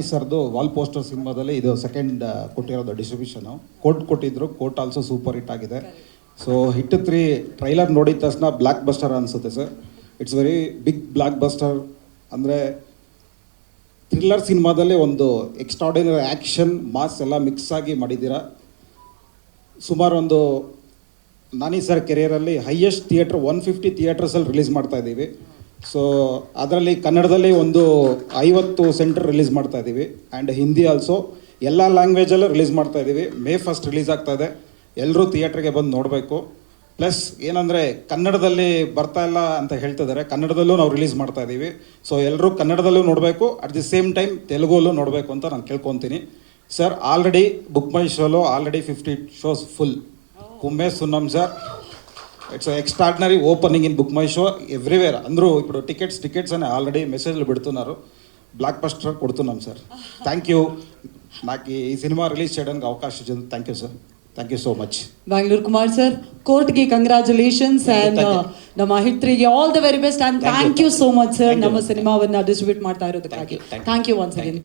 ಈ ಸರ್ದು wall poster ಸಿನಿಮಾದಲ್ಲಿ ಇದು ಸೆಕೆಂಡ್ ಕೊಟ್ಟಿರೋದು ಡಿಸ್ಟ್ರಿಬ್ಯೂಷನು. ಕೋರ್ಟ್ ಕೊಟ್ಟಿದ್ರು, ಕೋರ್ಟ್ ಆಲ್ಸೋ ಸೂಪರ್ ಹಿಟ್ ಆಗಿದೆ. ಸೊ ಹಿಟ್ 3 ಟ್ರೈಲರ್ ನೋಡಿದ ತಕ್ಷಣ ಬ್ಲಾಕ್ ಬಸ್ಟರ್ ಅನಿಸುತ್ತೆ sir. It's very big blockbuster. ಅಂದರೆ ಥ್ರಿಲ್ಲರ್ ಸಿನಿಮಾದಲ್ಲಿ ಒಂದು ಎಕ್ಸ್ಟ್ರಾರ್ಡಿನರಿ ಆ್ಯಕ್ಷನ್ ಮಾಸ್ ಎಲ್ಲ ಮಿಕ್ಸ್ ಆಗಿ ಮಾಡಿದ್ದೀರಾ. ಸುಮಾರು ಒಂದು ನಾನಿ ಸರ್ ಕೆರಿಯರಲ್ಲಿ ಹೈಯೆಸ್ಟ್ ಥಿಯೇಟ್ರ್ 150 ಥಿಯೇಟರ್ಸಲ್ಲಿ ರಿಲೀಸ್ ಮಾಡ್ತಾ ಇದ್ದೀವಿ. ಸೊ ಅದರಲ್ಲಿ ಕನ್ನಡದಲ್ಲಿ ಒಂದು 50 ಸೆಂಟರ್ ರಿಲೀಸ್ ಮಾಡ್ತಾ ಇದ್ದೀವಿ ಆ್ಯಂಡ್ ಹಿಂದಿ ಆಲ್ಸೋ ಎಲ್ಲ ಲ್ಯಾಂಗ್ವೇಜಲ್ಲೂ ರಿಲೀಸ್ ಮಾಡ್ತಾ ಇದ್ದೀವಿ. ಮೇ 1 ರಿಲೀಸ್ ಆಗ್ತಾ ಇದೆ. ಎಲ್ಲರೂ ಥಿಯೇಟ್ರಿಗೆ ಬಂದು ನೋಡಬೇಕು. ಪ್ಲಸ್ ಏನಂದರೆ ಕನ್ನಡದಲ್ಲಿ ಬರ್ತಾ ಇಲ್ಲ ಅಂತ ಹೇಳ್ತಿದ್ದಾರೆ, ಕನ್ನಡದಲ್ಲೂ ನಾವು ರಿಲೀಸ್ ಮಾಡ್ತಾ ಇದ್ದೀವಿ. ಸೊ ಎಲ್ಲರೂ ಕನ್ನಡದಲ್ಲೂ ನೋಡಬೇಕು, ಅಟ್ ದಿ ಸೇಮ್ ಟೈಮ್ ತೆಲುಗಲ್ಲೂ ನೋಡಬೇಕು ಅಂತ ನಾನು ಕೇಳ್ಕೊತೀನಿ. ಸರ್ ಆಲ್ರೆಡಿ ಬುಕ್ ಮೈ ಶೋలో ಆಲ್ರೆಡಿ 50 shows ಫುಲ್ కుమ్మే సున్నం sir. It's extraordinary opening in book my show everywhere. అందరూ ఇప్పుడు టికెట్స్ అని ఆల్రెడీ మెసేజ్లు పెడుతున్నారు. బ్లాక్ బస్టర్ కొడుతున్నాం సార్. థ్యాంక్ యూ నాకు ఈ సినిమా రిలీజ్ చేయడానికి అవకాశం ఇచ్చింది. Thank you sir. Thank you so much. Bangalore Kumar sir, ಕೋರ್ಟ್ಗೆ ಕಂಗ್ರಾಚುಲೇಷನ್ಸ್ ಆ್ಯಂಡ್ ನಮ್ಮ ಹಿಟ್ 3ಗೆ all the very best and thank you so much sir ನಮ್ಮ ಸಿನಿಮಾವನ್ನು ಡಿಸ್ಟ್ರಿಬ್ಯೂಟ್ ಮಾಡ್ತಾ ಇರೋದಕ್ಕಾಗಿ. Thank you once again.